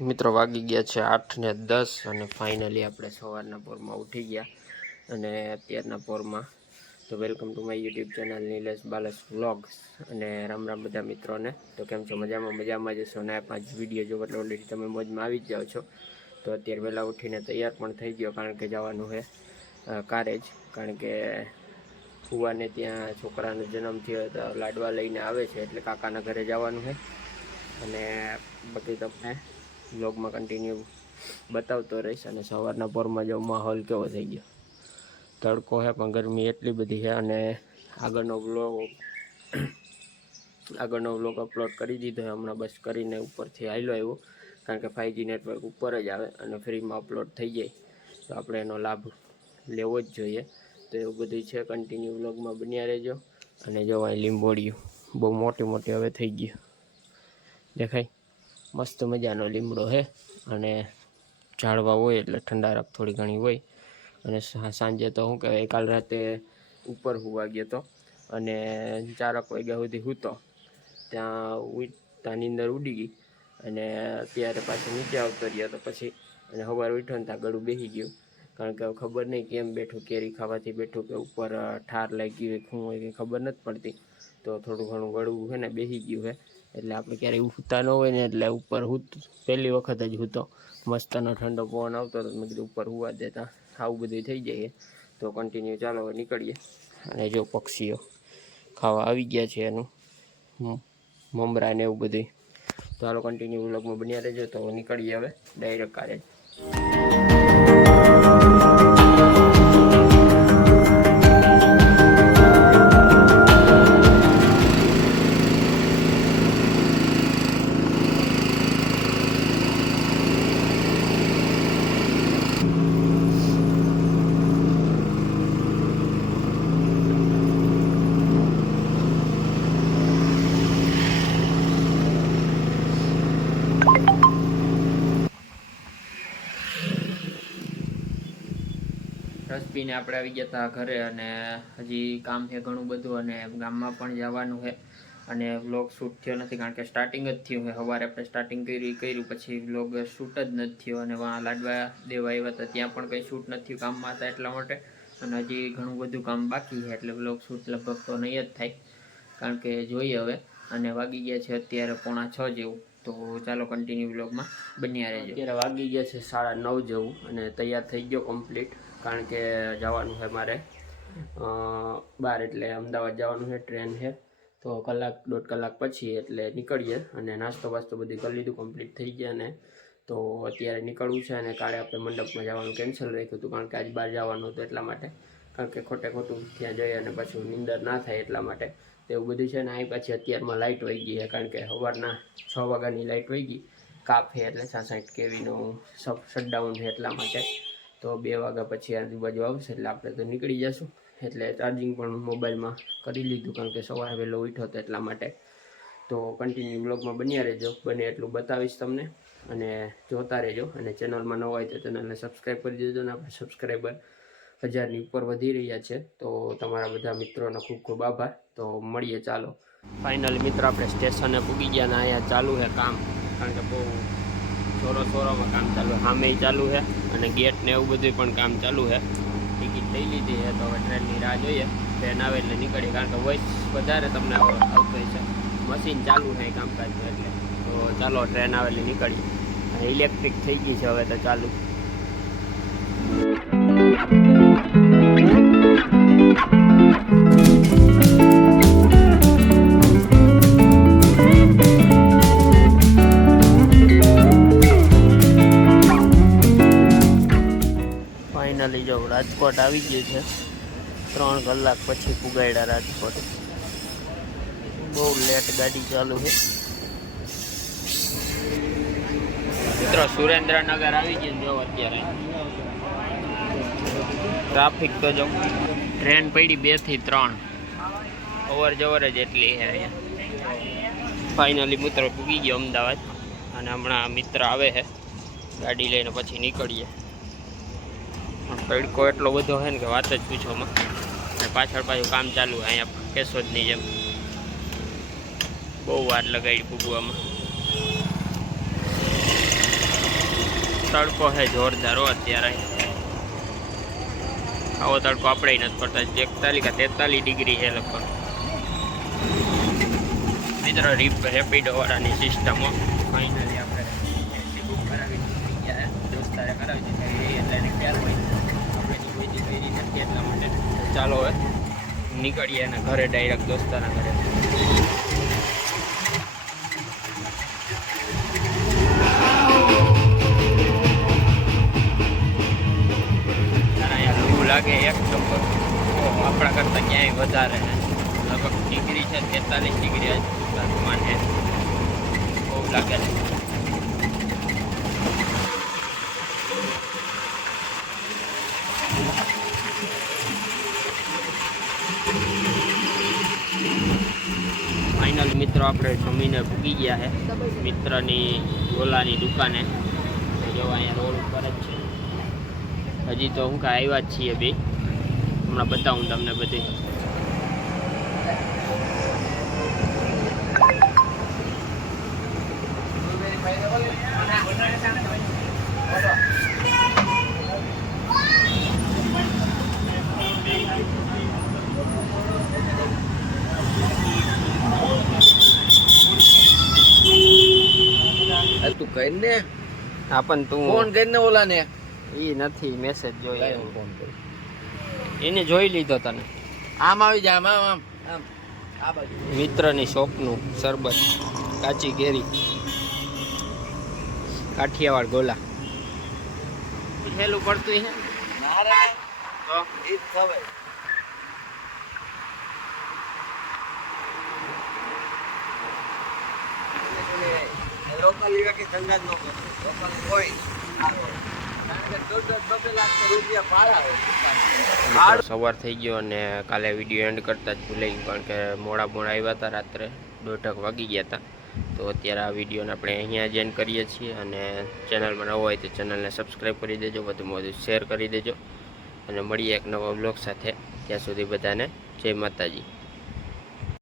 મિત્રો વાગી ગયા છે આઠ ને દસ અને ફાઇનલી આપણે સવારના પોરમાં ઉઠી ગયા. અને અત્યારના પોરમાં તો welcome to my YouTube channel Nilesh Balas vlogs અને રામ રામ બધા મિત્રોને. તો કેમ છો? મજામાં? મજામાં જશો ને? પાંચ વીડિયો જો એટલે ઓલરેડી તમે મોજમાં આવી જ જાઓ છો. તો અત્યારે વહેલા ઉઠીને તૈયાર પણ થઈ ગયો, કારણ કે જવાનું છે કારે કારેજ કારણ કે ફુવાને ત્યાં છોકરાનો જન્મ થયો તો લાડવા લઈને આવે છે, એટલે કાકાના ઘરે જવાનું છે. અને બાકી તમને બ્લોગમાં કન્ટિન્યુ બતાવતો રહીશ અને સવારના પોરમાં જો માહોલ કેવો થઈ ગયો. તડકો છે પણ ગરમી એટલી બધી છે અને આગળનો બ્લોગ આગળનો બ્લોગ અપલોડ કરી દીધો છે હમણાં બસ કરીને ઉપરથી આવેલો આવ્યો, કારણ કે ફાઇવજી નેટવર્ક ઉપર જ આવે અને ફ્રીમાં અપલોડ થઈ જાય. તો આપણે એનો લાભ લેવો જ જોઈએ. તો એવું બધું છે કન્ટિન્યુ વ્લોગમાં બન્યા રહેજો. અને જો અહીં લીંબોડિયું બહુ મોટી મોટી હવે થઈ ગયું. દેખાય? મસ્ત મજાનો લીમડો છે અને ઝાડવા હોય એટલે ઠંડારક થોડી ઘણી હોય. અને સાંજે તો શું કહેવાય કાલ રાતે ઉપર હોવા ગયો તો. અને ચારક વાગ્યા સુધી સૂતો ત્યાં ત્યાંની અંદર ઉડી ગઈ. અને અત્યારે પાછું નીચે આવતો રહ્યો તો પછી, અને સવારે ઉઠ્યો ને ત્યાં ગળું બેસી ગયું. કારણ કે ખબર નહીં કેમ બેઠું, કેરી ખાવાથી બેઠું કે ઉપર ઠાર લાગી હોય શું હોય, કંઈ ખબર નથી પડતી. તો થોડું ઘણું ગળું છે ને બેસી ગયું છે. એટલે આપણે ક્યારેય ઉઠતા ન હોય ને એટલે ઉપર હું પહેલી વખત જ હૂતો મસ્તનો ઠંડો પવન આવતો તો મેં કીધું ઉપર હુવા દેતા આવું બધું થઈ જાય તો કન્ટિન્યુ ચાલો નીકળીએ. અને જો પક્ષીઓ ખાવા આવી ગયા છે એનું મમરા ને એવું બધું તો ચાલો કન્ટિન્યુ વ્લોગમાં બન્યા રહેજો. તો નીકળીએ હવે. ડાયરેક્ટ કારે રસ પીને આપણે આવી ગયા હતા ઘરે અને હજી કામ છે ઘણું બધું અને ગામમાં પણ જવાનું છે. અને વ્લોગ શૂટ થયો નથી કારણ કે સ્ટાર્ટિંગ જ થયું છે. સવારે આપણે સ્ટાર્ટિંગ કર્યું કર્યું, પછી વ્લોગ શૂટ જ નથી થયો અને વાં લાડવા દેવા આવ્યા હતા. ત્યાં પણ કંઈ શૂટ નથી થયું કામમાં હતા એટલા માટે. અને હજી ઘણું બધું કામ બાકી છે એટલે વ્લોગ શૂટ લગભગ તો નહીં જ થાય કારણ કે જોઈએ હવે. અને વાગી ગયા છે અત્યારે પોણા છ જેવું. તો ચાલો કન્ટિન્યુ વ્લોગમાં બન્યા રહેજો. અત્યારે વાગી ગયા છે સાડા નવ જેવું અને તૈયાર થઈ ગયો કમ્પ્લીટ કારણ કે જવાનું છે મારે. બહાર એટલે અમદાવાદ જવાનું છે, ટ્રેન છે. તો કલાક, દોઢ કલાક પછી એટલે નીકળીએ અને નાસ્તો વાસ્તો બધું કરી લીધું કમ્પ્લીટ થઈ ગયા ને. તો અત્યારે નીકળવું છે અને કાલે આપણે મંડપમાં જવાનું કેન્સલ રાખ્યું હતું કારણ કે આજ બહાર જવાનું હતું એટલા માટે. કારણ કે ખોટે ખોટું ત્યાં જઈએ અને પછી નિંદર ના થાય એટલા માટે. તેવું બધું છે ને, અહીં પાછી અત્યારમાં લાઇટ વહી ગઈ છે કારણ કે સવારના છ વાગ્યાની લાઇટ વહી ગઈ. છે એટલે સાસઠ કેવીનું સબ શટડાઉન છે એટલા માટે. તો બે વાગ્યા પછી આજુબાજુ આવશે એટલે આપણે તો નીકળી જશું. એટલે ચાર્જિંગ પણ મોબાઈલમાં કરી લીધું, કારણ કે સવારે વહેલો ઉઠ્યો હતો એટલા માટે. તો કન્ટિન્યુ બ્લોગમાં બન્યા રહેજો. બને એટલું બતાવીશ તમને. અને જોતા રહેજો. અને ચેનલમાં નવા હોય તો ચેનલને સબસ્ક્રાઈબ કરી દેજો. અને આપણે સબસ્ક્રાઈબર હજારની ઉપર વધી રહ્યા છે. તો તમારા બધા મિત્રોનો ખૂબ ખૂબ આભાર. તો મળીએ ચાલો. ફાઇનલી મિત્ર, આપણે સ્ટેશને પૂગી ગયા ને અહીંયા ચાલુ છે કામ. કારણ કે બહુ સોરો સોરોમાં કામ ચાલુ સામે ચાલુ છે અને ગેટ ને એવું બધું પણ કામ ચાલુ છે. ટિકિટ લઈ લીધી છે તો હવે ટ્રેનની રાહ જોઈએ. ટ્રેન આવે એટલે નીકળીએ. કારણ કે વોઇસ વધારે તમને આવ- આવતો છે મશીન ચાલુ છે કામકાજનું એટલે. તો ચાલો ટ્રેન આવે એટલે નીકળીએ. ઇલેક્ટ્રિક થઈ ગઈ છે હવે તો ચાલુ. રાજકોટ આવી ગયું છે. ત્રણ કલાક પછી પુગાડ્યા રાજકોટ. બહુ લેટ ગાડી ચાલુ છે. મિત્રો, સુરેન્દ્રનગર આવી ગયું જો અત્યારે. ટ્રાફિક તો જો ટ્રેન પડી બેથી ત્રણ. અવર જવર જ એટલી છે અહીંયા. ફાઇનલી મિત્રો પૂગી ગયો અમદાવાદ. અને હમણાં મિત્ર આવે છે. ગાડી લઈને પછી નીકળીએ. તડકો એટલો બધો છે ને કે વાત જ પૂછોમાં અને પાછળ પાછું કામ ચાલુ હોય, અહીંયા કેશોદની જેમ. બહુ વાર લગાડી પૂગવામાં તડકો છે જોરદાર હો અત્યારે. આવો તડકો આપણે નથી પડતા. એકતાલીસ કે તેતાલીસ ડિગ્રી છે લગભગ. મિત્રો રેપિડો વાળાની સિસ્ટમો ફાઇનલી આપણે. બુક કરાવી. દોસ્તારે કરાવી દીધી એટલે એને ખ્યાલ હોય આપણે તો કોઈ દી કરી નથી એટલા માટે તો ચાલો હવે નીકળીએ અને ઘરે ડાયરેક્ટ દોસ્તાના ઘરે. લાગે એક નંબર. આપણા કરતાં ક્યાંય વધારે લગભગ ડિગ્રી છે, તેતાલીસ ડિગ્રી તાપમાન છે. બહુ લાગે છે. ફાઇનલ મિત્રો, આપણે જમીને ભૂગી ગયા છે મિત્રની ગોલાની દુકાને. જોવા અહીંયા રોડ ઉપર જ છે. હજી તો હું કાંઈ આવ્યા જ છીએ બે. હમણાં બતાવું તમને બધી. તું કઈ ને પણ તું ફોન કરીને ઓલા ને એ નથી મેસેજ જોઈ ફોન કર. એને જોઈ લીધો તને. આમ આવી જા આમ આમ આમ આમ. આ બાજુ. મિત્રની શોપનું શરબત કાચી કેરી કાઠિયાવાડ ગોલા. હેલું પડતું હે. ના રે. તો ઈ જ ખબર. લોકલ લેવા કે ધંધા જ ન કરતો લોકલ હોય. સવાર થઈ ગયો અને કાલે વીડિયો એન્ડ કરતા જ ભૂલાઈ કારણ કે મોડા મોડા આવ્યા હતા રાત્રે. દોઢક વાગી ગયા હતા. તો અત્યારે આ વિડીયોને આપણે અહીંયા જ એન્ડ કરીએ છીએ અને ચેનલમાં નવો હોય તો ચેનલને સબસ્ક્રાઈબ કરી દેજો, વધુમાં વધુ શેર કરી દેજો. અને મળીએ એક નવા બ્લોગ સાથે. ત્યાં સુધી બધાને જય માતાજી.